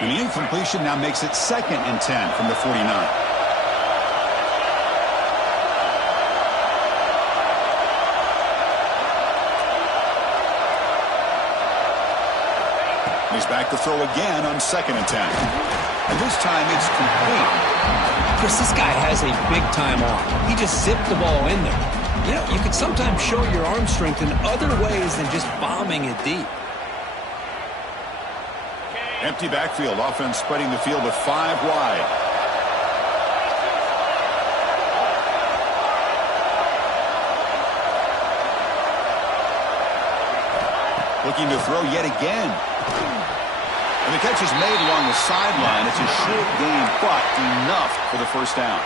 And the incompletion now makes it 2nd and 10 from the 49. He's back to throw again on 2nd and 10. And this time it's complete. Chris, this guy has a big-time arm. He just zipped the ball in there. You know, you can sometimes show your arm strength in other ways than just bombing it deep. Empty backfield. Offense spreading the field with 5 wide. Looking to throw yet again. And the catch is made along the sideline. It's a short game, but enough for the first down.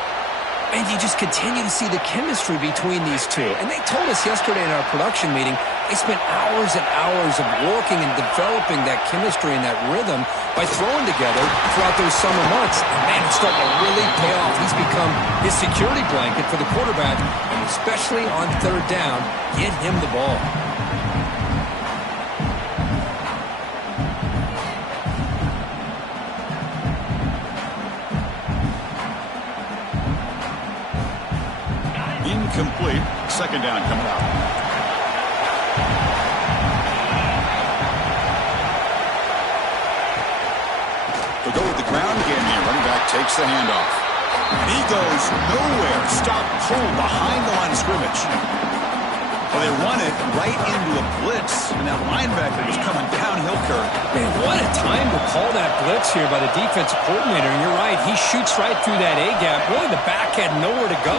And you just continue to see the chemistry between these two. And they told us yesterday in our production meeting, they spent hours and hours of working and developing that chemistry and that rhythm by throwing together throughout those summer months. And man, it's starting to really pay off. He's become his security blanket for the quarterback, and especially on 3rd down, get him the ball. Incomplete. 2nd down coming out. They'll go with the ground game here. Running back takes the handoff. And he goes nowhere. Stop pull behind the line of scrimmage. Well, they run it right into a blitz. And that linebacker was coming downhill, Kirk. Man, what a time to call that blitz here by the defensive coordinator. And you're right, he shoots right through that A-gap. Really, the back had nowhere to go.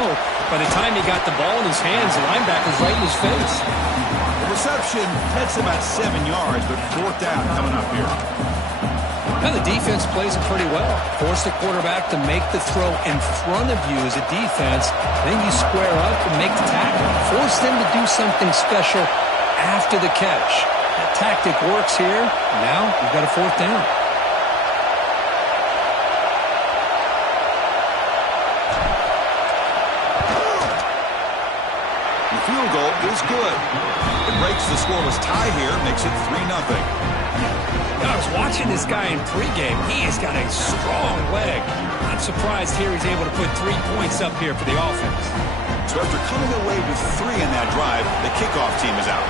By the time he got the ball in his hands, the linebacker's right in his face. The reception heads about 7 yards, but 4th down coming up here. Now the defense plays it pretty well. Force the quarterback to make the throw in front of you as a defense. Then you square up and make the tackle. Force them to do something special after the catch. That tactic works here. Now you've got a 4th down. The field goal is good. It breaks the scoreless tie here, makes it 3-0. I was watching this guy in pregame. He has got a strong leg. I'm surprised here he's able to put 3 points up here for the offense. So after coming away with 3 in that drive, the kickoff team is out.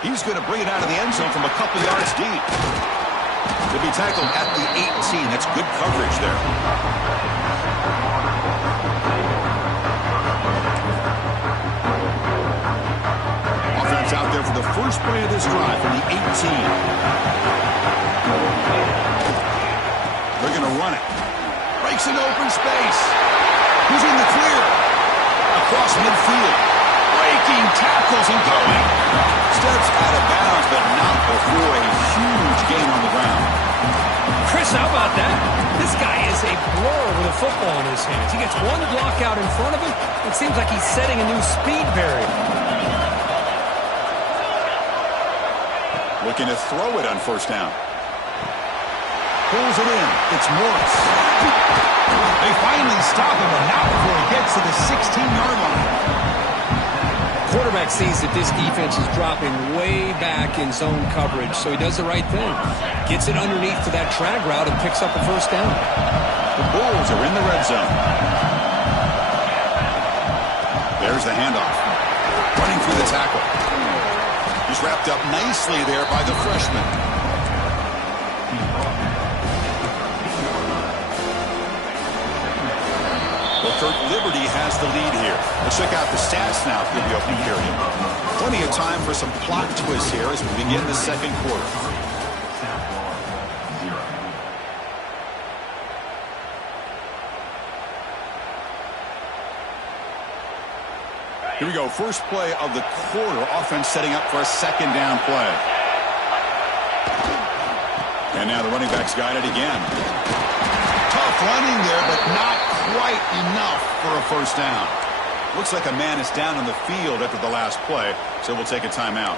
He's going to bring it out of the end zone from a couple yards deep. He'll be tackled at the 18. That's good coverage there. Offense out there for the first play of this drive from the 18. They're going to run it. Breaks an open space. Who's in the clear? Across midfield. Breaking tackles and going. Steps out of bounds, but not before a huge gain on the ground. Chris, how about that? This guy is a blur with a football in his hands. He gets one block out in front of him. It seems like he's setting a new speed barrier. Looking to throw it on 1st down. Pulls it in. It's Morris. They finally stop him, but not before he gets to the 16-yard line. Quarterback sees that this defense is dropping way back in zone coverage, so he does the right thing. Gets it underneath to that drag route and picks up a 1st down. The Bulls are in the red zone. There's the handoff. Running through the tackle. He's wrapped up nicely there by the freshman. Well, Kirk, Liberty has the lead here. Let's check out the stats now for the opening period. Plenty of time for some plot twists here as we begin the 2nd quarter. Here we go. First play of the quarter. Offense setting up for a 2nd down play. And now the running back's got it again. Tough running there, but not quite enough for a 1st down. Looks like a man is down on the field after the last play, so we'll take a timeout.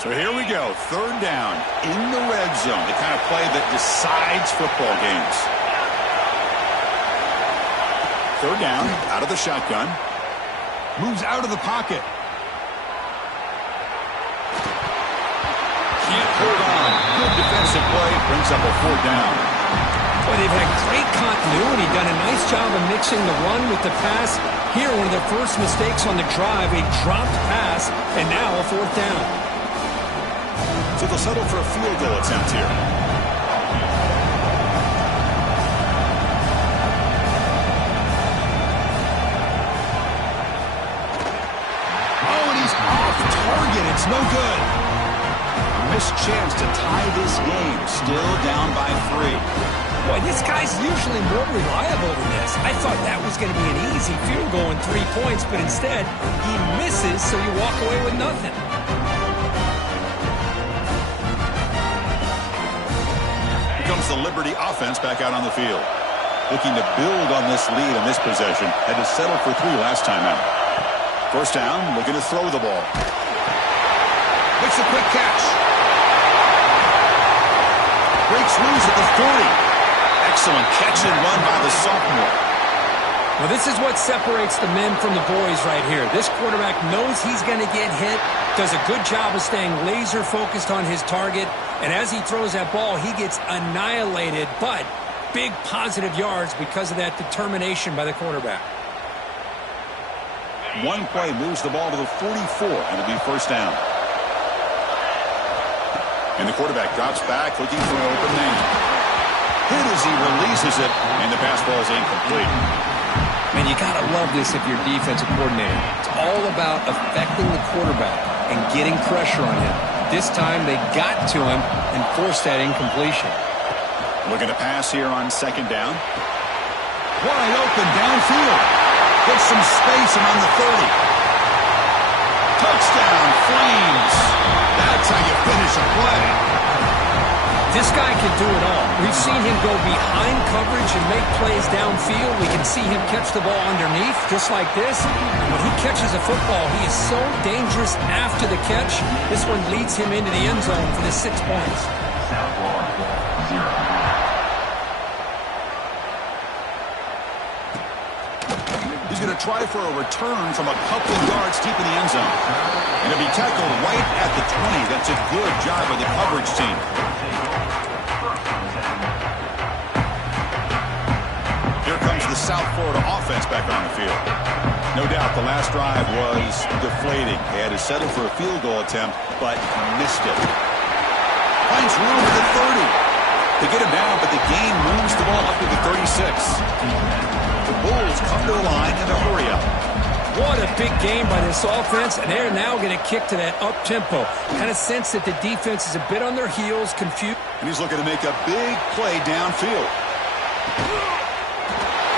So here we go, third down in the red zone, the kind of play that decides football games. Third down, out of the shotgun. Moves out of the pocket. Can't hold on. Good defensive play, brings up a fourth down. Well, they've had great continuity, done a nice job of mixing the run with the pass. Here, one of their first mistakes on the drive, a dropped pass, and now a fourth down. So they'll settle for a field goal attempt here. Oh, and he's off target. It's no good. A missed chance to tie this game. Still down by 3. Boy, this guy's usually more reliable than this. I thought that was going to be an easy field goal and 3 points, but instead, he misses, so you walk away with nothing. Comes the Liberty offense back out on the field. Looking to build on this lead in this possession. Had to settle for 3 last time out. First down, looking to throw the ball. Makes a quick catch. Breaks loose at the 40. Excellent catch and run by the sophomore. Well, this is what separates the men from the boys right here. This quarterback knows he's going to get hit, does a good job of staying laser focused on his target, and as he throws that ball, he gets annihilated, but big positive yards because of that determination by the quarterback. One play moves the ball to the 44, and it'll be first down. And the quarterback drops back, looking for an open man. Hit as he releases it, and the pass ball is incomplete. Man, you got to love this if you're defensive coordinator. It's all about affecting the quarterback and getting pressure on him. This time they got to him and forced that incompletion. Looking to pass here on second down. Wide open downfield. Gets some space around the 30. Touchdown, Flames. That's how you finish a play. This guy can do it all. We've seen him go behind coverage and make plays downfield. We can see him catch the ball underneath, just like this. And when he catches a football, he is so dangerous after the catch. This one leads him into the end zone for the 6 points. He's going to try for a return from a couple of yards deep in the end zone. And he'll be tackled right at the 20. That's a good job of the coverage team. Here comes the South Florida offense back on the field. No doubt the last drive was deflating. They had to settle for a field goal attempt, but missed it. Finds room at the 30. They get him down, but the gain moves the ball up to the 36. The Bulls come to the line in a hurry up. What a big game by this offense, and they're now going to kick to that up-tempo. Kind of sense that the defense is a bit on their heels, confused. And he's looking to make a big play downfield.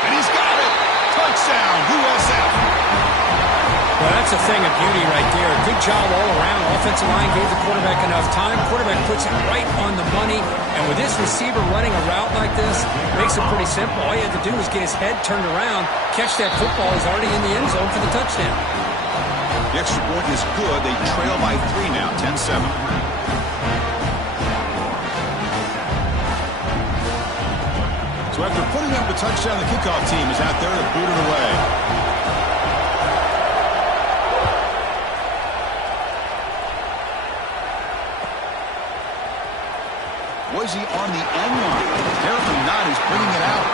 And he's got it! Touchdown, USF! Well, that's a thing of beauty right there. Good job all around. Offensive line gave the quarterback enough time. Quarterback puts it right on the money. And with this receiver running a route like this, makes it pretty simple. All you had to do was get his head turned around, catch that football. He's already in the end zone for the touchdown. The extra point is good. They trail by 3 now, 10-7. So after putting up a touchdown, the kickoff team is out there to boot it away. Was he on the end line? Apparently not. He's bringing it out.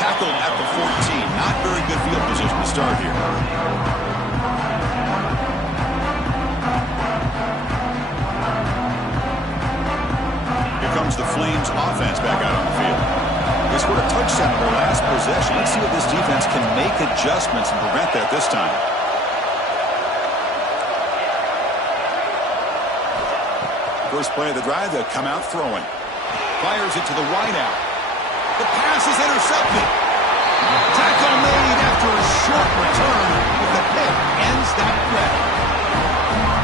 Tackled at the 14. Not very good field position to start here. Here comes the Flames offense back out on the field. They scored a touchdown in their last possession. Let's see if this defense can make adjustments and prevent that this time. First play of the drive, they'll come out throwing. Fires it to the wideout. The pass is intercepted. Tackle made after a short return, but the pick ends that threat.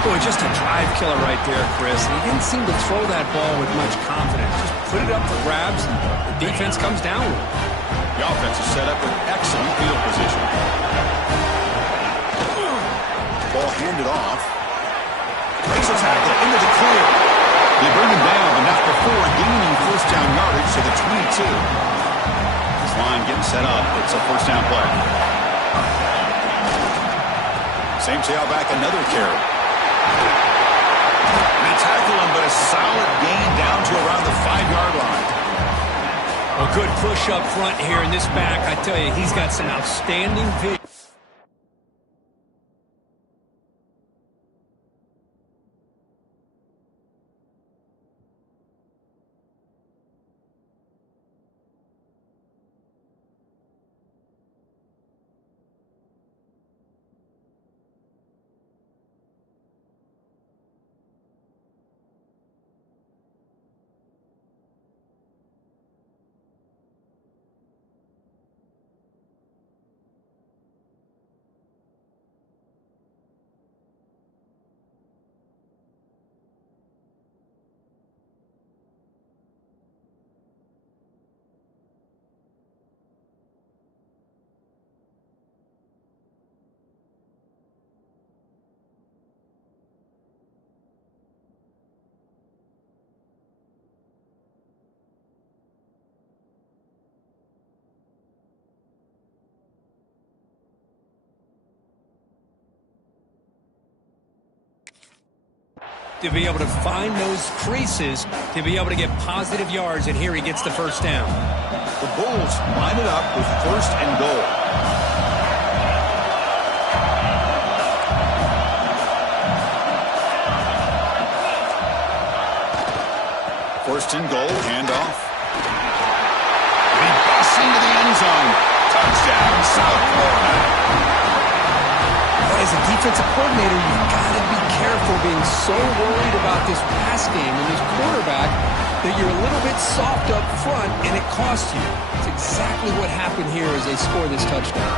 Boy, just a drive killer right there, Chris. He didn't seem to throw that ball with much confidence. Just put it up for grabs, and the defense comes down with it. The offense is set up with excellent field position. Ball handed off. Makes a tackle into the clear. They bring him down, but not before gaining first down yardage to the 22. This line getting set up. It's a first down play. Same tailback, another carry. They tackle him, but a solid gain down to around the 5-yard line. A good push up front here in this back. I tell you, he's got some outstanding vision. To be able to find those creases, to be able to get positive yards, and here he gets the first down. The Bulls line it up with first and goal. First and goal, handoff. He busts into the end zone. Touchdown, South Florida. As a defensive coordinator, you've got to be careful being so worried about this pass game and this quarterback that you're a little bit soft up front and it costs you. It's exactly what happened here as they score this touchdown.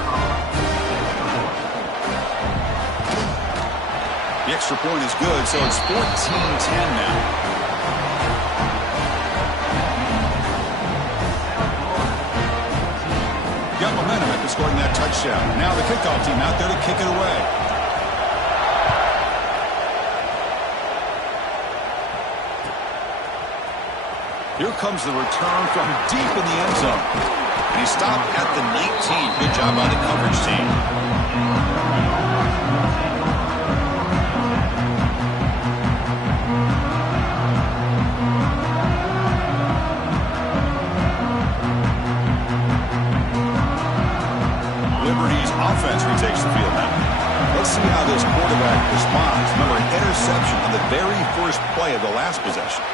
The extra point is good, so it's 14-10 now. Got momentum after scoring that touchdown. Now the kickoff team out there to kick it away. Here comes the return from deep in the end zone. And he stopped at the 19. Good job by the coverage team. Liberty's offense retakes the field now. Let's see how this quarterback responds. Remember, an interception on the very first play of the last possession.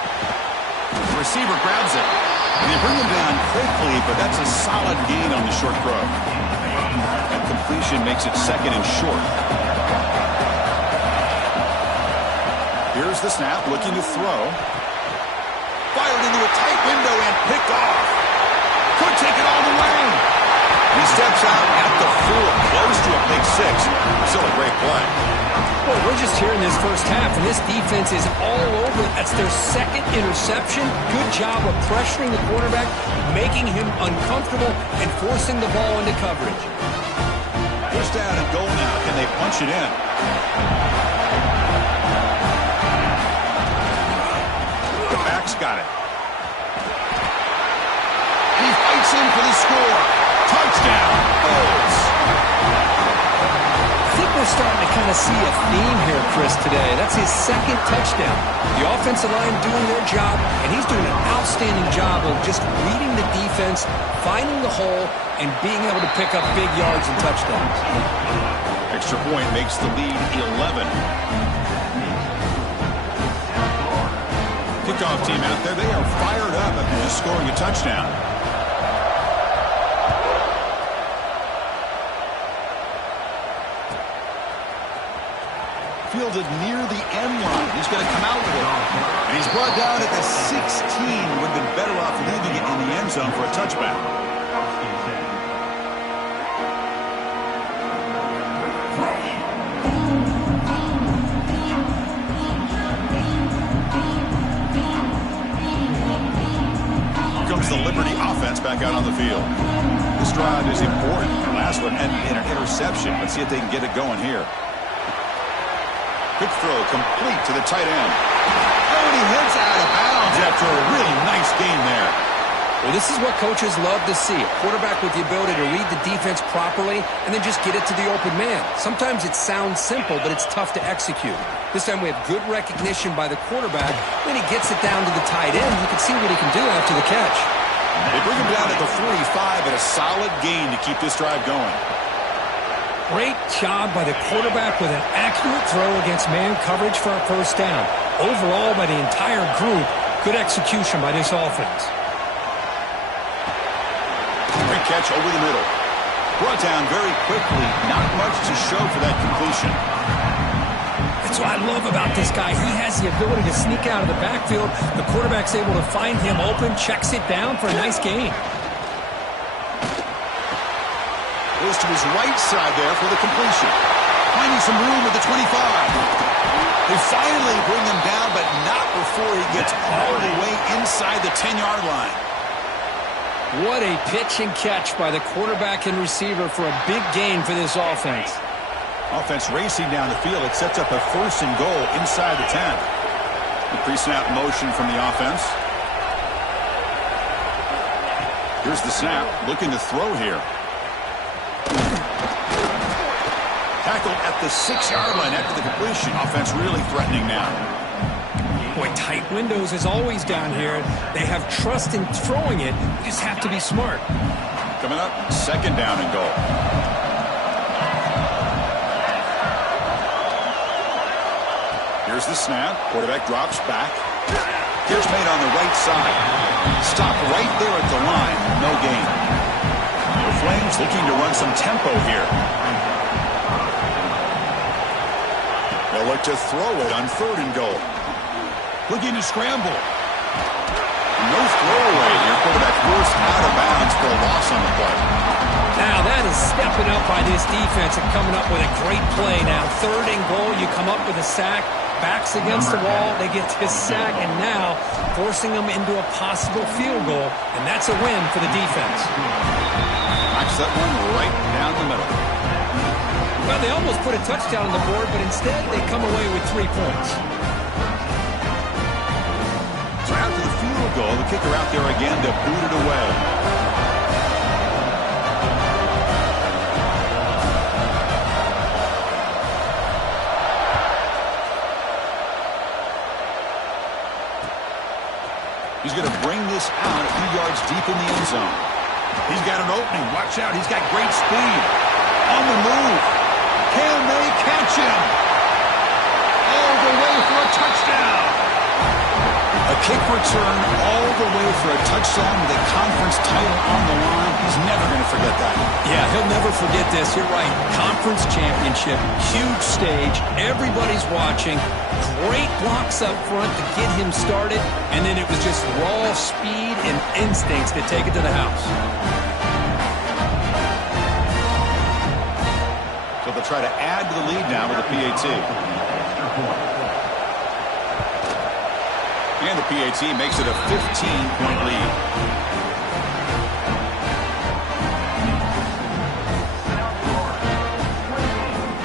The receiver grabs it. And they bring him down quickly, but that's a solid gain on the short throw. That completion makes it second and short. Here's the snap, looking to throw. Fired into a tight window and picked off. Could take it all the way. He steps out at the 4, close to a big 6. Still a great play. Well, we're just here in this first half, and this defense is all over. That's their second interception. Good job of pressuring the quarterback, making him uncomfortable, and forcing the ball into coverage. First down and goal now. Can they punch it in? The back's got it. He fights in for the score. Touchdown, Bulls. I think we're starting to kind of see a theme here, Chris, today. That's his second touchdown. The offensive line doing their job, and he's doing an outstanding job of just reading the defense, finding the hole, and being able to pick up big yards and touchdowns. Extra point makes the lead 11. Kickoff team out there, they are fired up after just scoring a touchdown. Fielded near the end line. He's going to come out with it. And he's brought down at the 16. Would have been better off leaving it in the end zone for a touchback. Here comes the Liberty offense back out on the field. This drive is important. The last one ended in an interception. Let's see if they can get it going here. Quick throw complete to the tight end. Oh, and he hits out of bounds after a really nice game there. Well, this is what coaches love to see. A quarterback with the ability to read the defense properly and then just get it to the open man. Sometimes it sounds simple, but it's tough to execute. This time we have good recognition by the quarterback. Then he gets it down to the tight end. You can see what he can do after the catch. They bring him down at the 45 and a solid gain to keep this drive going. Great job by the quarterback with an accurate throw against man coverage for a first down. Overall, by the entire group, good execution by this offense. Great catch over the middle. Brought down very quickly. Not much to show for that completion. That's what I love about this guy. He has the ability to sneak out of the backfield. The quarterback's able to find him open, checks it down for a nice gain. Goes to his right side there for the completion. Finding some room at the 25. They finally bring him down, but not before he gets all the way inside the 10-yard line. What a pitch and catch by the quarterback and receiver for a big gain for this offense. Offense racing down the field. It sets up a 1st and goal inside the 10. The pre-snap motion from the offense. Here's the snap. Looking to throw here. Tackled at the 6-yard line after the completion. Offense really threatening now. Boy, tight windows is always down here. They have trust in throwing it. You just have to be smart. Coming up, 2nd down and goal. Here's the snap. Quarterback drops back. Here's made on the right side. Stop right there at the line. No gain. The Flames looking to run some tempo here. They'll look to throw it on 3rd and goal. Looking to scramble. No throwaway here. Quarterback forced out of bounds for a loss on the play. Now that is stepping up by this defense and coming up with a great play now. 3rd and goal, you come up with a sack. Backs against the wall, they get this sack, and now forcing them into a possible field goal, and that's a win for the defense. Knocks that one right down the middle. Well, they almost put a touchdown on the board, but instead they come away with 3 points. So after the field goal, the kicker out there again to boot it away. He's going to bring this out a few yards deep in the end zone. He's got an opening. Watch out. He's got great speed. On the move. Can they catch him? All the way for a touchdown. A kick return all the way for a touchdown with a conference title on the line. He's never going to forget that. Yeah, he'll never forget this. You're right. Conference championship, huge stage. Everybody's watching. Great blocks up front to get him started, and then it was just raw speed and instincts to take it to the house. So they'll try to add to the lead now with a PAT. And the PAT makes it a 15-point lead.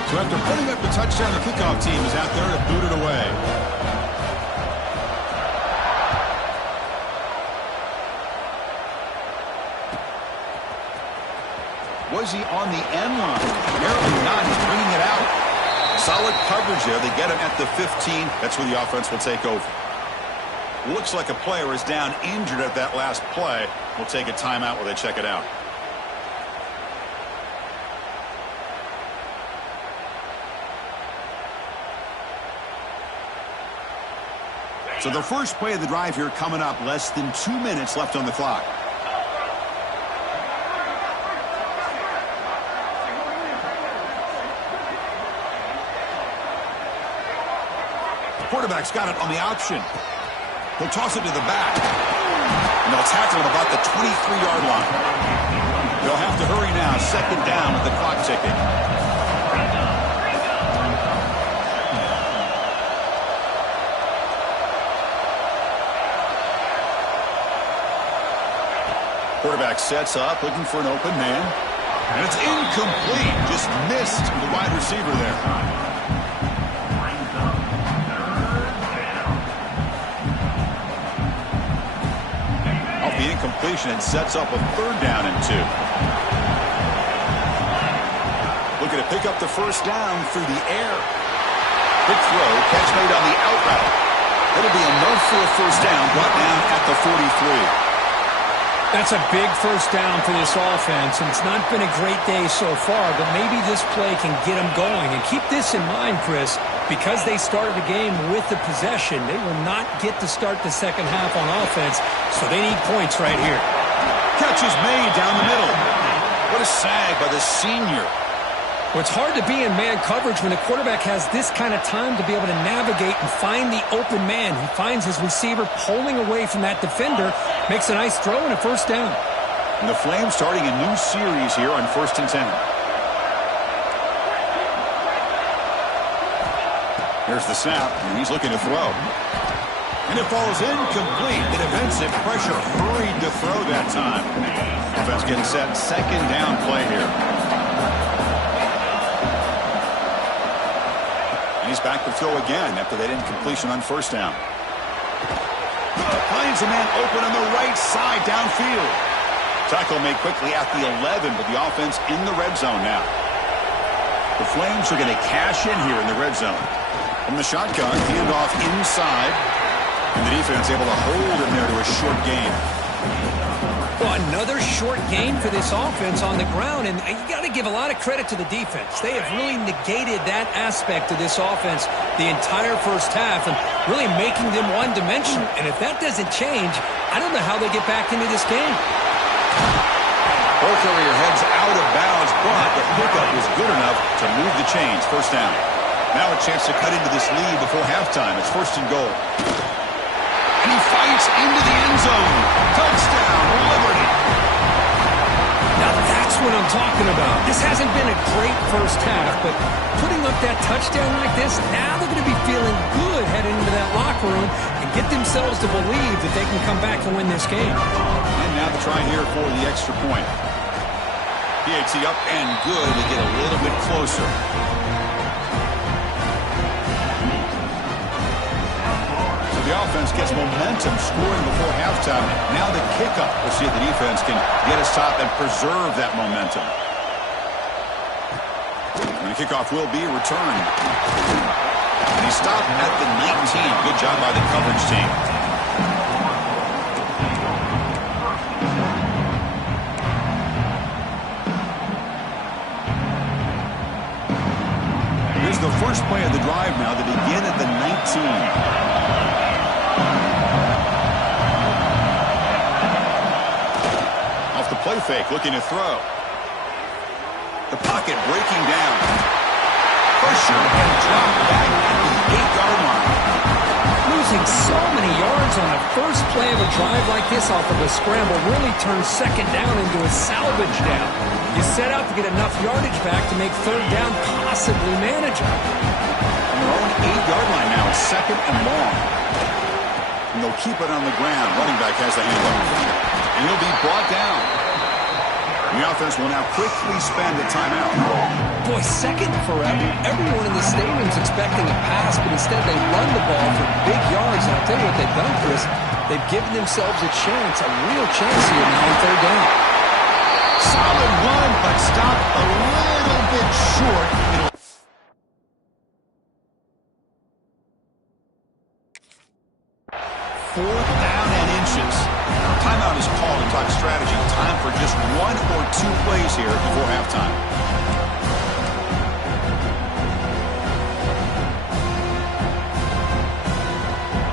So after putting up the touchdown, the kickoff team is out there to boot it away. Was he on the end line? Apparently not. He's bringing it out. Solid coverage there. They get him at the 15. That's where the offense will take over. Looks like a player is down injured at that last play. We'll take a timeout while they check it out. So the first play of the drive here coming up. Less than 2 minutes left on the clock. The quarterback's got it on the option. He'll toss it to the back. And they'll tackle him about the 23-yard line. They'll have to hurry now. 2nd down with the clock ticking. Quarterback sets up, looking for an open man. And it's incomplete. Just missed the wide receiver there. incompletion and sets up a 3rd down and 2. Looking to pick up the first down through the air. Quick throw, catch made on the out route. It'll be enough for a first down, brought down at the 43. That's a big first down for this offense, and it's not been a great day so far, but maybe this play can get them going. And keep this in mind, Chris, because they started the game with the possession, they will not get to start the second half on offense, so they need points right here. Catch is made down the middle. What a sag by the senior. Well, it's hard to be in man coverage when the quarterback has this kind of time to be able to navigate and find the open man. He finds his receiver pulling away from that defender, makes a nice throw and a first down. And the Flames starting a new series here on 1st and 10. Here's the snap, and he's looking to throw. And it falls incomplete. The defensive pressure hurried to throw that time. Offense getting set, 2nd down play here. And he's back to throw again after that incompletion on first down. Finds a man open on the right side downfield. Tackle made quickly at the 11, but the offense in the red zone now. The Flames are going to cash in here in the red zone. From the shotgun, handoff inside. And the defense able to hold him there to a short gain. Well, another short game for this offense on the ground, and you got to give a lot of credit to the defense. They have really negated that aspect of this offense the entire first half and really making them one-dimensional. And if that doesn't change, I don't know how they get back into this game. Ball carrier heads out of bounds, but the pickup was good enough to move the chains. First down. Now a chance to cut into this lead before halftime. It's 1st and goal. And he fights into the end zone. Touchdown, Liberty. Now that's what I'm talking about. This hasn't been a great first half, but putting up that touchdown like this, now they're going to be feeling good heading into that locker room and get themselves to believe that they can come back and win this game. And now the try here for the extra point. PAT up and good to get a little bit closer. The offense gets momentum scoring before halftime. Now the kickoff. We'll see if the defense can get a stop and preserve that momentum. And the kickoff will be returned. And he stopped at the 19. Good job by the coverage team. Here's the first play of the drive now to begin at the 19. Off the play fake, looking to throw. The pocket breaking down. Pressure and drop back at the 8-yard line. Losing so many yards on the first play of a drive like this off of a scramble really turns 2nd down into a salvage down. You set out to get enough yardage back to make 3rd down possibly manageable. On their own 8-yard line now, it's 2nd and long. And they'll keep it on the ground. Running back has the handoff. And he'll be brought down. And the offense will now quickly spend a timeout. Boy, 2nd forever. Everyone in the stadium's expecting a pass, but instead they run the ball for big yards. And I'll tell you what they've done, Chris. They've given themselves a chance, a real chance here now on 3rd down. Solid run, but stopped a little bit short. Fourth down and inches. Timeout is called to talk strategy. Time for just 1 or 2 plays here before halftime.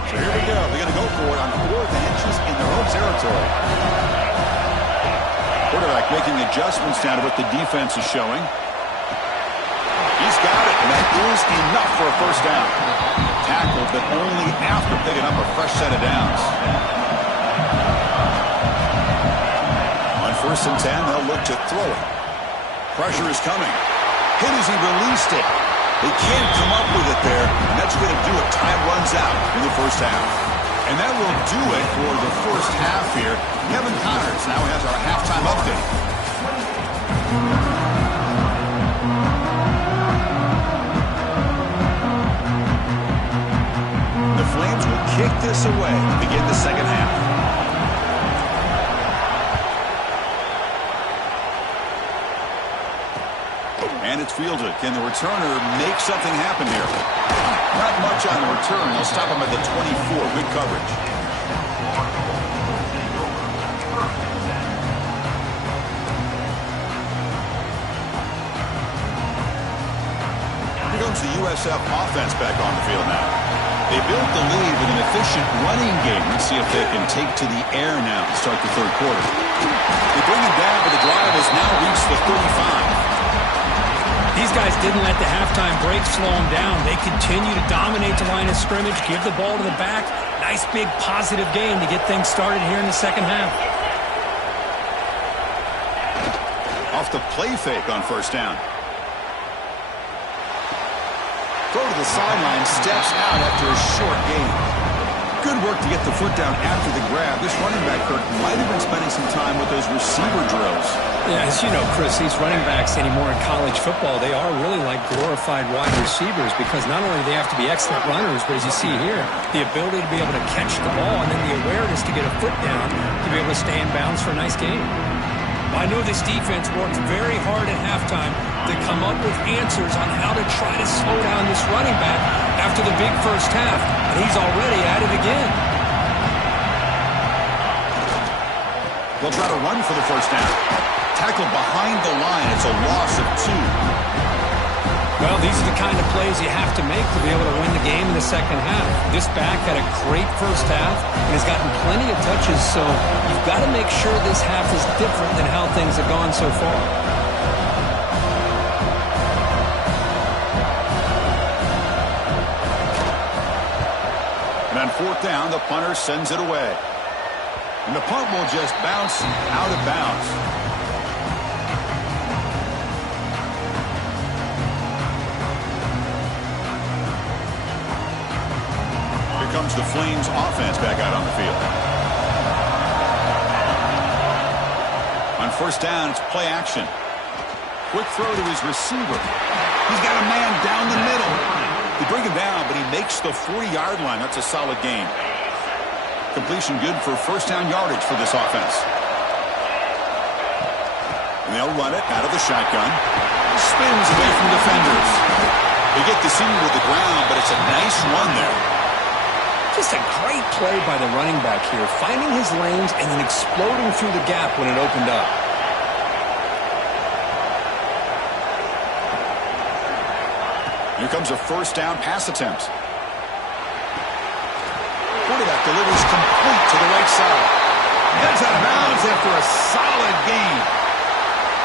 So here we go. They're going to go for it on 4th and inches in their own territory. Quarterback making adjustments down to what the defense is showing. He's got it, and that is enough for a first down. Tackled, but only after picking up a fresh set of downs. On 1st and 10, they'll look to throw it. Pressure is coming. Hit as he released it. They can't come up with it there, and that's going to do it. Time runs out in the first half. And that will do it for the first half here. Kevin Connors now has our halftime update. The Flames will kick this away to begin the second half. it's fielded. Can the returner make something happen here? Not much on the return. They'll stop him at the 24. Good coverage. Here comes the USF offense back on the field now. They built the lead with an efficient running game. Let's see if they can take to the air now to start the third quarter. They bring it down, but the drive has now reached the 35. These guys didn't let the halftime break slow them down. They continue to dominate the line of scrimmage, give the ball to the back. Nice big positive game to get things started here in the second half. Off the play fake on first down. Throw to the sideline, steps out after a short gain. Good work to get the foot down after the grab. This running back, Kirk, might have been spending some time with those receiver drills. Yeah, as you know, Chris, these running backs anymore in college football, they are really like glorified wide receivers because not only do they have to be excellent runners, but as you see here, the ability to be able to catch the ball and then the awareness to get a foot down to be able to stay in bounds for a nice gain. I know this defense worked very hard at halftime to come up with answers on how to try to slow down this running back after the big first half, and he's already at it again. They'll try to run for the first down. Tackled behind the line. It's a loss of 2. Well, these are the kind of plays you have to make to be able to win the game in the second half. This back had a great first half and has gotten plenty of touches, so you've got to make sure this half is different than how things have gone so far. And on fourth down, the punter sends it away. And the punt will just bounce out of bounds. Comes the Flames offense back out on the field. On first down, it's play action. Quick throw to his receiver. He's got a man down the middle. They bring him down, but he makes the 40-yard line. That's a solid gain. Completion good for first down yardage for this offense. And they'll run it out of the shotgun. Spins away from defenders. They get the senior to the ground, but it's a nice run there. Just a great play by the running back here, finding his lanes and then exploding through the gap when it opened up. Here comes a first down pass attempt. Quarterback delivers complete to the right side. Heads out of bounds after a solid gain.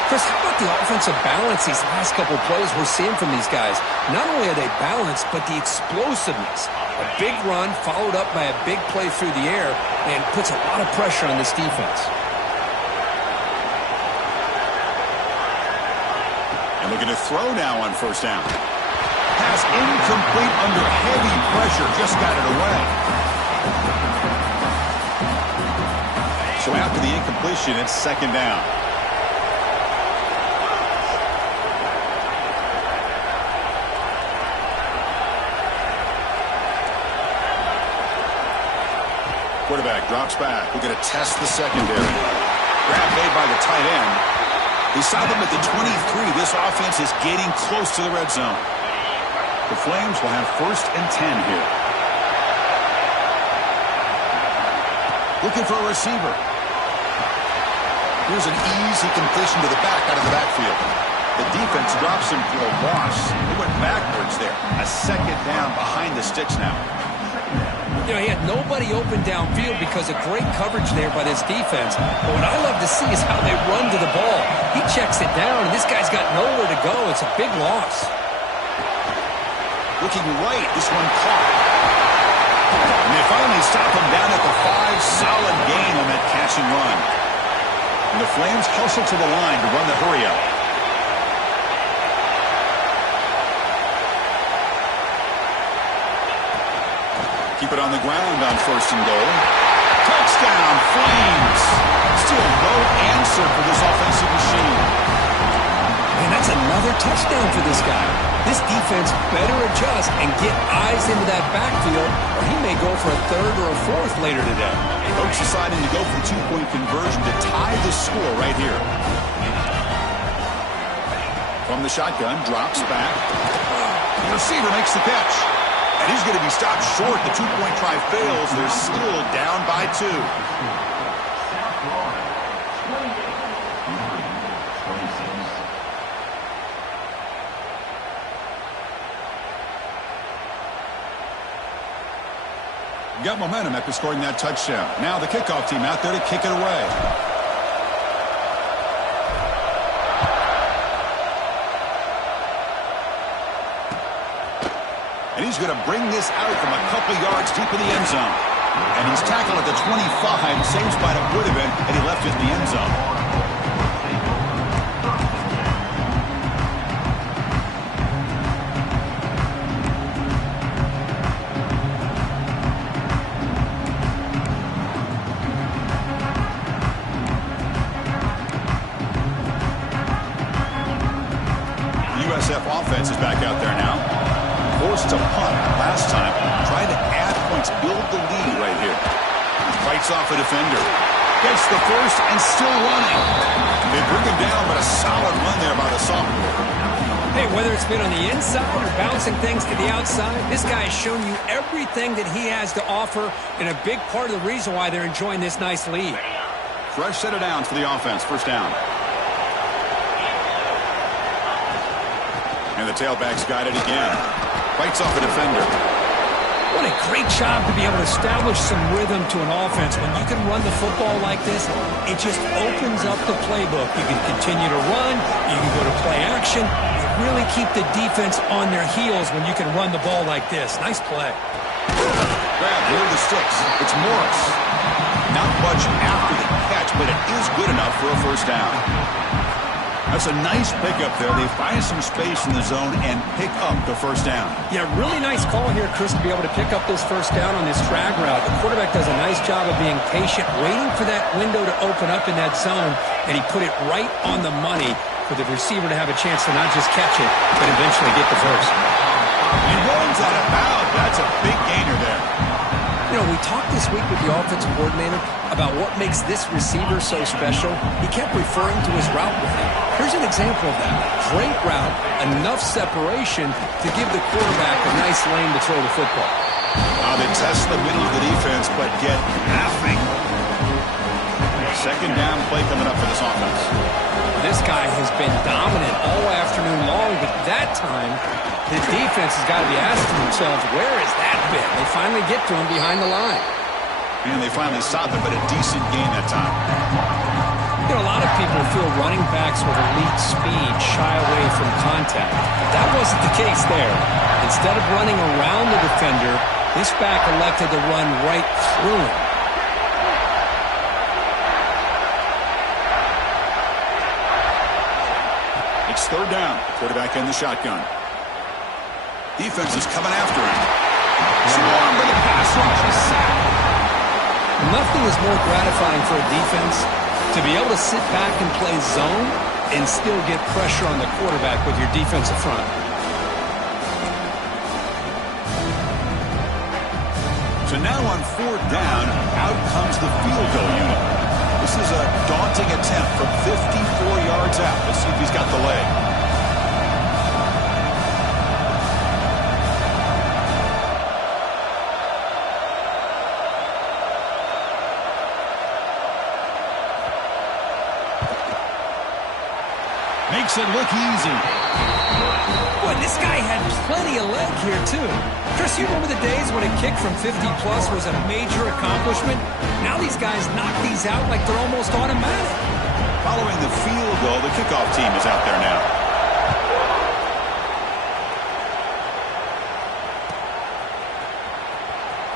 Chris, how about the offensive balance these last couple plays we're seeing from these guys? Not only are they balanced, but the explosiveness. A big run followed up by a big play through the air and puts a lot of pressure on this defense. And looking to throw now on first down. Pass incomplete under heavy pressure. Just got it away. So after the incompletion, it's second down. Quarterback drops back. We're going to test the secondary. Grab made by the tight end. They saw them at the 23. This offense is getting close to the red zone. The Flames will have first and 10 here. Looking for a receiver. Here's an easy completion to the back out of the backfield. The defense drops him for a loss. He went backwards there. A second down behind the sticks now. You know, he had nobody open downfield because of great coverage there by this defense. But what I love to see is how they run to the ball. He checks it down, and this guy's got nowhere to go. It's a big loss. Looking right, this one caught. And they finally stop him down at the 5. Solid gain on that catch and run. And the Flames hustle to the line to run the hurry-up. Keep it on the ground on first and goal. Touchdown, Flames. Still no answer for this offensive machine. And that's another touchdown for this guy. This defense better adjust and get eyes into that backfield, or he may go for a third or a fourth later today. Coach deciding to go for the 2-point conversion to tie the score right here. From the shotgun, drops back. The receiver makes the catch. And he's going to be stopped short. The two-point try fails. They're still down by 2. Got momentum after scoring that touchdown. Now the kickoff team out there to kick it away. And he's going to bring this out from a couple yards deep in the end zone. And he's tackled at the 25, same spot it would have been, and he left it in the end zone. USF offense is back out there now. Forced to punt last time. Trying to add points, build the lead right here. Fights off a defender. Gets the first and still running. They bring him down, but a solid run there by the sophomore. Hey, whether it's been on the inside or bouncing things to the outside, this guy has shown you everything that he has to offer, and a big part of the reason why they're enjoying this nice lead. Fresh set of downs for the offense. First down. And the tailback's got it again. Fights off a defender. What a great job to be able to establish some rhythm to an offense. When you can run the football like this, it just opens up the playbook. You can continue to run. You can go to play action. You really keep the defense on their heels when you can run the ball like this. Nice play. Grab near the sticks. It's Morris. Not much after the catch, but it is good enough for a first down. That's a nice pickup there. They find some space in the zone and pick up the first down. Yeah, really nice call here, Chris, to be able to pick up this first down on this drag route. The quarterback does a nice job of being patient, waiting for that window to open up in that zone, and he put it right on the money for the receiver to have a chance to not just catch it, but eventually get the first. He runs out of bounds. That's a big gainer there. You know, we talked this week with the offensive coordinator about what makes this receiver so special. He kept referring to his route with him. Here's an example of that. Great route, enough separation to give the quarterback a nice lane to throw the football. They test the middle of the defense, but get nothing. Second down play coming up for this offense. This guy has been dominant all afternoon long, but that time, the defense has got to be asking themselves, where has that been? They finally get to him behind the line. And they finally stop him, but a decent gain that time. You know, a lot of people feel running backs with elite speed shy away from contact. That wasn't the case there. Instead of running around the defender, this back elected to run right through him. It's third down. Quarterback in the shotgun. Defense is coming after him. Swarm with a pass rush. He's sacked. Nothing is more gratifying for a defense to be able to sit back and play zone and still get pressure on the quarterback with your defensive front. So now on fourth down, out comes the field goal unit. This is a daunting attempt from 54 yards out. Let's see if he's got the leg. Makes it look easy. Boy, this guy had plenty of leg here, too. Chris, you remember the days when a kick from 50-plus was a major accomplishment? Now these guys knock these out like they're almost automatic. Following the field goal, the kickoff team is out there now.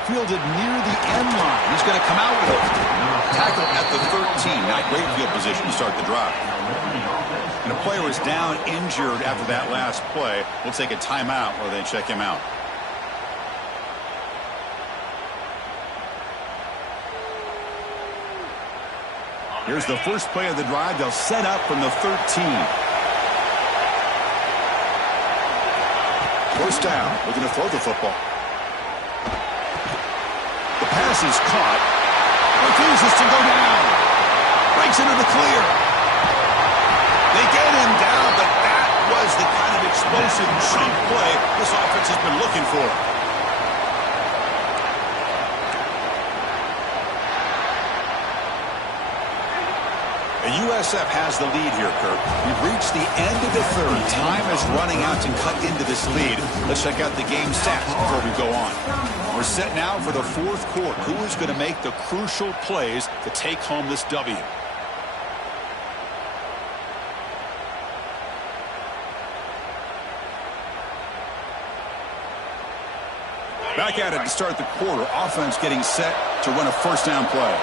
Fielded near the end line. He's going to come out with it. Tackle at the 13. Not great field position to start the drive. And a player is down injured after that last play. We'll take a timeout while they check him out. Here's the first play of the drive. They'll set up from the 13. First down. Looking to throw the football. The pass is caught. Refuses to go down. Breaks into the clear. They get him down, but that was explosive chunk play this offense has been looking for. The USF has the lead here, Kirk. We've reached the end of the third. Time is running out to cut into this lead. Let's check out the game stats before we go on. We're set now for the fourth quarter. Who is going to make the crucial plays to take home this W? Back at it to start the quarter. Offense getting set to run a first down play.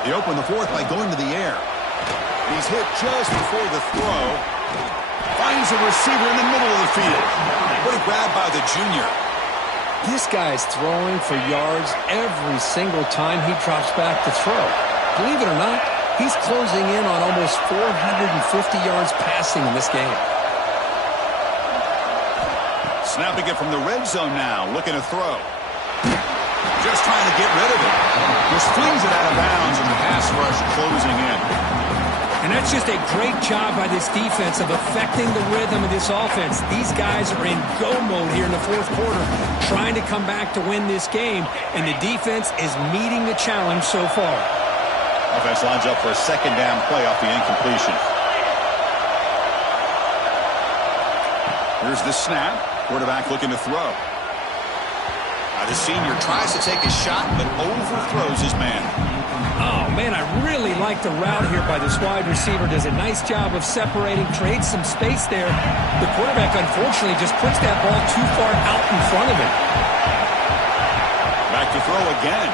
They open the fourth by going to the air. He's hit just before the throw. Finds a receiver in the middle of the field. What a grab by the junior. This guy's throwing for yards every single time he drops back to throw. Believe it or not, he's closing in on almost 450 yards passing in this game. Snapping it from the red zone now. Looking to throw. Just trying to get rid of it. Just flings it out of bounds, and the pass rush closing in. And that's just a great job by this defense of affecting the rhythm of this offense. These guys are in go mode here in the fourth quarter, trying to come back to win this game, and the defense is meeting the challenge so far. Offense lines up for a second down play off the incompletion. Here's the snap. Quarterback looking to throw. The senior tries to take a shot, but overthrows his man. Oh, man, I really like the route here by this wide receiver. Does a nice job of separating, creates some space there. The quarterback, unfortunately, just puts that ball too far out in front of him. Back to throw again.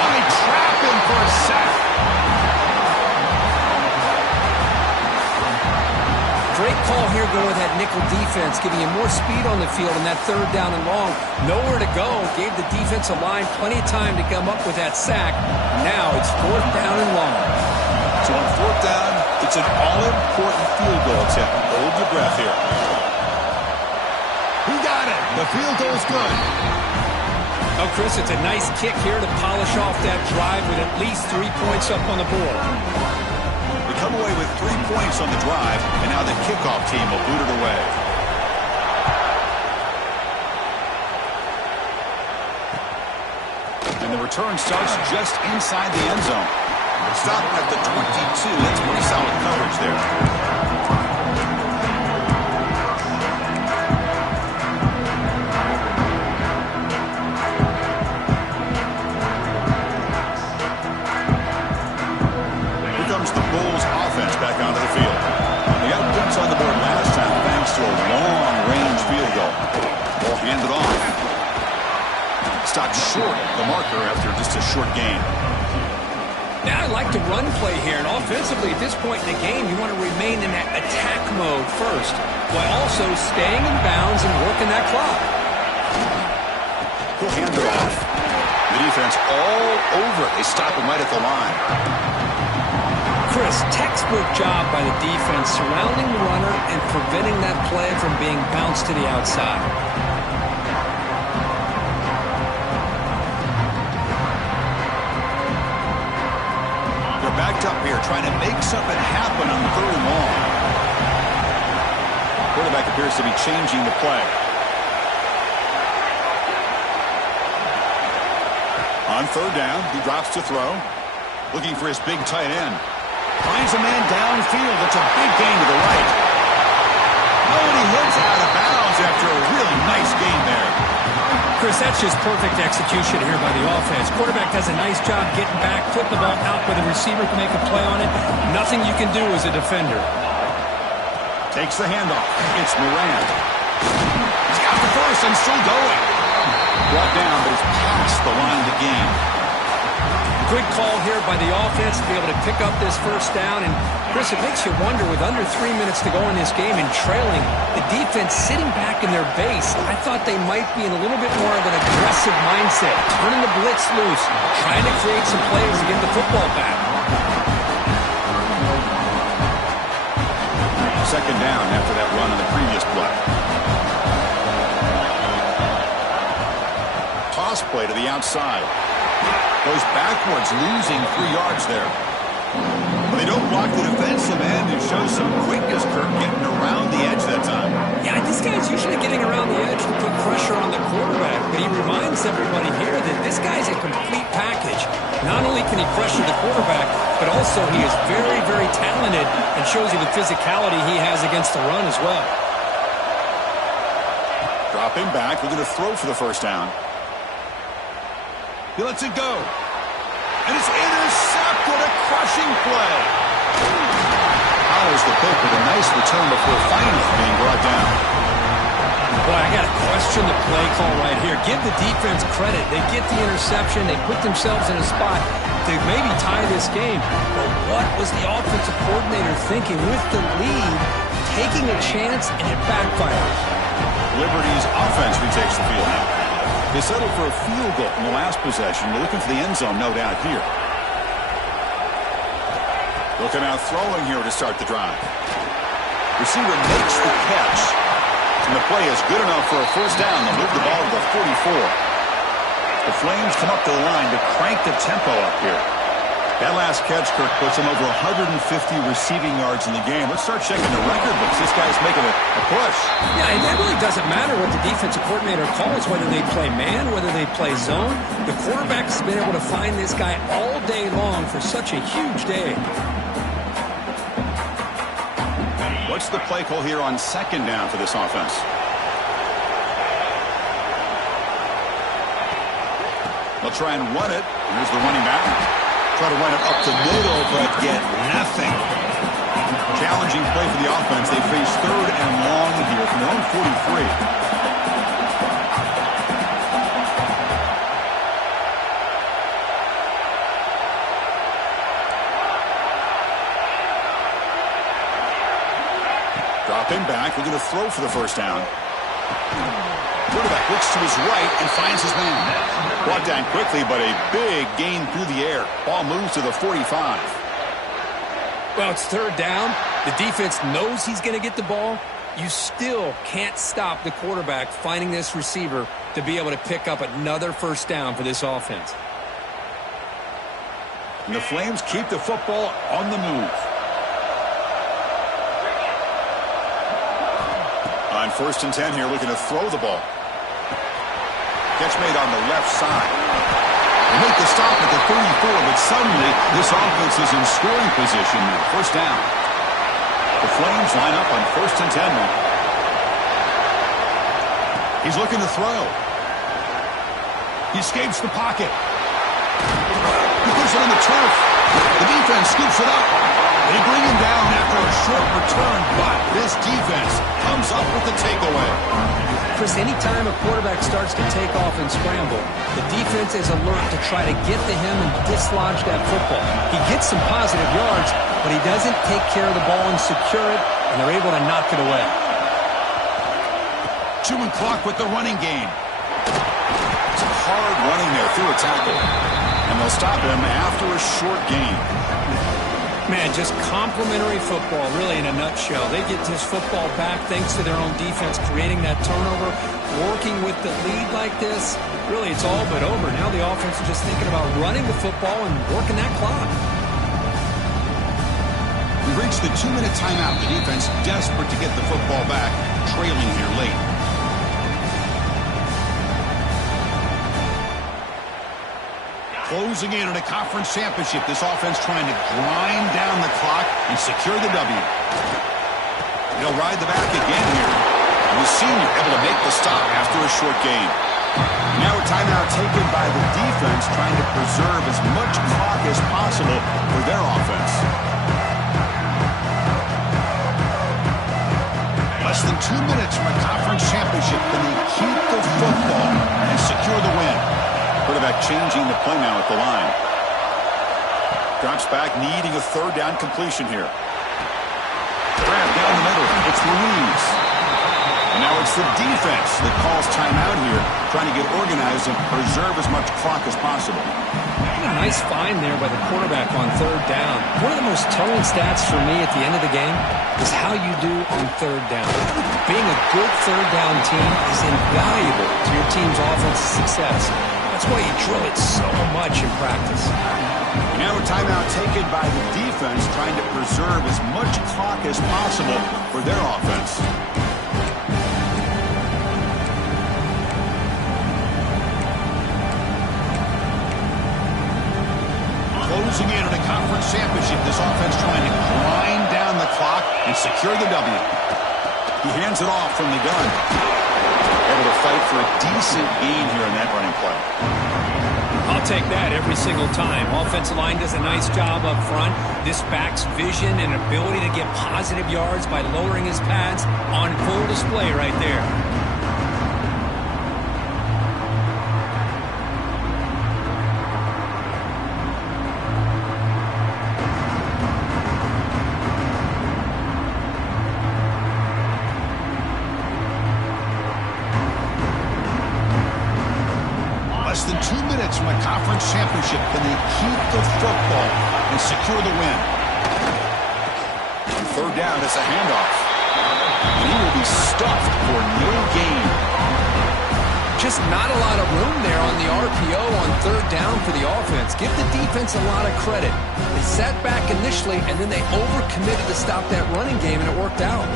I trap him for a sack. Great call here going with that nickel defense, giving you more speed on the field in that third down and long. Nowhere to go. Gave the defensive line plenty of time to come up with that sack. Now it's fourth down and long. So on fourth down, it's an all-important field goal attempt. Hold your breath here. He got it. The field goal's good. Oh, Chris, it's a nice kick here to polish off that drive with at least 3 points up on the board. Come away with 3 points on the drive, and now the kickoff team will boot it away. And the return starts just inside the end zone. Stopping at the 22. That's pretty solid coverage there. Back onto the field. They got points on the board last time thanks to a long-range field goal. Ball handed off. Stopped short of the marker after just a short gain. Now I like the run play here, and offensively at this point in the game, you want to remain in that attack mode first, while also staying in bounds and working that clock. He'll hand it off. The defense all over it. They stop him right at the line. Chris, textbook job by the defense surrounding the runner and preventing that play from being bounced to the outside. They're backed up here trying to make something happen on third and long. Quarterback appears to be changing the play. On third down, he drops to throw. Looking for his big tight end. Finds a man downfield. That's a big gain to the right. Oh, and he hits out of bounds after a really nice gain there. Chris, that's just perfect execution here by the offense. Quarterback does a nice job getting back, putting the ball out where the receiver can make a play on it. Nothing you can do as a defender. Takes the handoff. It's Moran. He's got the first and still going. Brought down, but he's past the line to gain. Good call here by the offense to be able to pick up this first down. And, Chris, it makes you wonder, with under 3 minutes to go in this game and trailing, the defense sitting back in their base, I thought they might be in a little bit more of an aggressive mindset, turning the blitz loose, trying to create some plays to get the football back. Second down after that run on the previous play. Toss play to the outside. Goes backwards, losing 3 yards there. They don't block the defensive end and show some quickness, Kirk, getting around the edge that time. Yeah, this guy's usually getting around the edge to put pressure on the quarterback, but he reminds everybody here that this guy's a complete package. Not only can he pressure the quarterback, but also he is very, very talented and shows you the physicality he has against the run as well. Dropping back, we're going to throw for the first down. He lets it go. And it's intercepted, a crushing play. Follows the pick with a nice return before finally being brought down. Boy, I got to question the play call right here. Give the defense credit. They get the interception. They put themselves in a spot to maybe tie this game. But what was the offensive coordinator thinking with the lead, taking a chance, and it backfires? Liberty's offense retakes the field now. They settled for a field goal in the last possession. They're looking for the end zone, no doubt, here. Looking out throwing here to start the drive. Receiver makes the catch. And the play is good enough for a first down. They'll move the ball to the 44. The Flames come up to the line to crank the tempo up here. That last catch, Kirk, puts him over 150 receiving yards in the game. Let's start checking the record books. This guy's making a push. Yeah, and it really doesn't matter what the defensive coordinator calls, whether they play man, whether they play zone. The quarterback has been able to find this guy all day long for such a huge day. What's the play call here on second down for this offense? They'll try and run it. Here's the running back. Try to run it up the middle, but get nothing. Challenging play for the offense. They face third and long here from their own 43. Dropping back. We're going to throw for the first down. Quarterback looks to his right and finds his man. Brought down quickly, but a big gain through the air. Ball moves to the 45. Well, it's third down. The defense knows he's going to get the ball. You still can't stop the quarterback finding this receiver to be able to pick up another first down for this offense. And the Flames keep the football on the move. On 1st and 10 here, looking to throw the ball. Catch made on the left side. They make the stop at the 34, but suddenly this offense is in scoring position now. First down. The Flames line up on 1st and 10 now. He's looking to throw. He escapes the pocket. He puts it on the turf. The defense scoops it up. They bring him down after a short return, but this defense comes up with the takeaway. Chris, anytime a quarterback starts to take off and scramble, the defense is alert to try to get to him and dislodge that football. He gets some positive yards, but he doesn't take care of the ball and secure it, and they're able to knock it away. Chewing clock with the running game. It's hard running there through a tackle. And they'll stop him after a short gain. Man, just complimentary football, really, in a nutshell. They get this football back thanks to their own defense, creating that turnover, working with the lead like this. Really, it's all but over. Now the offense is just thinking about running the football and working that clock. We've reached the 2-minute timeout. The defense desperate to get the football back, trailing here late. Closing in on a conference championship. This offense trying to grind down the clock and secure the W. They'll ride the back again here. And the senior able to make the stop after a short game. Now a timeout taken by the defense, trying to preserve as much clock as possible for their offense. Less than 2 minutes from a conference championship. Can they keep the football and secure the win? Quarterback changing the play now at the line. Drops back, needing a third down completion here. Grab down the middle. It's Ruiz. And now it's the defense that calls timeout here, trying to get organized and preserve as much clock as possible. A nice find there by the quarterback on third down. One of the most telling stats for me at the end of the game is how you do on third down. Being a good third down team is invaluable to your team's offensive success. That's That's why you drill it so much in practice. Now a timeout taken by the defense, trying to preserve as much clock as possible for their offense. Closing in on a conference championship, this offense trying to grind down the clock and secure the W. He hands it off from the gun. Able to fight for a decent gain here in that running play. I'll take that every single time. Offensive line does a nice job up front. This back's vision and ability to get positive yards by lowering his pads on full display right there. Less than 2 minutes from a conference championship. Can they keep the football and secure the win? On third down, it's a handoff. And he will be stuffed for no gain. Just not a lot of room there on the RPO on third down for the offense. Give the defense a lot of credit. They sat back initially, and then they overcommitted to stop that running game, and it worked out.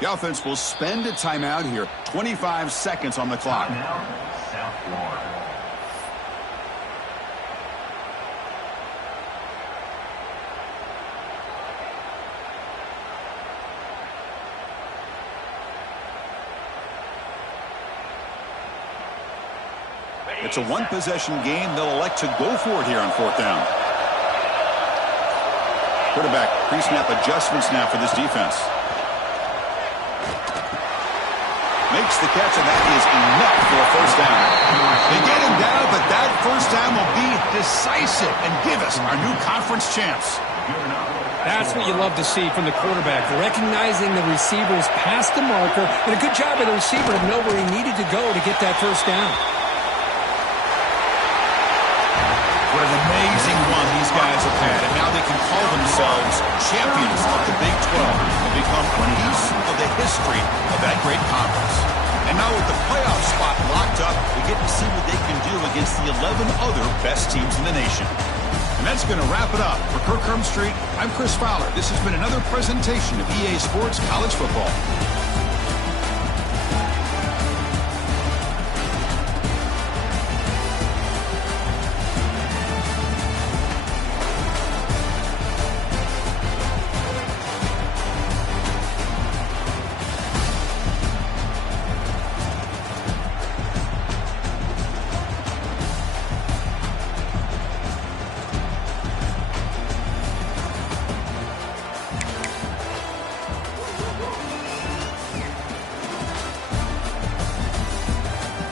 The offense will spend a timeout here. 25 seconds on the clock. South Florida. It's a one-possession game. They'll elect to go for it here on fourth down. Quarterback pre-snap adjustments now for this defense. Makes the catch, and that is enough for a first down. They get him down, but that first down will be decisive and give us our new conference champs. That's what you love to see from the quarterback, recognizing the receivers past the marker, and a good job of the receiver to know where he needed to go to get that first down. What an amazing run these guys have had, and now they can call themselves champions of the Big 12 and become a piece of the history of that great conference. And now with the playoff spot locked up, we get to see what they can do against the 11 other best teams in the nation. And that's going to wrap it up. For Kirk Herbstreit, I'm Chris Fowler. This has been another presentation of EA Sports College Football.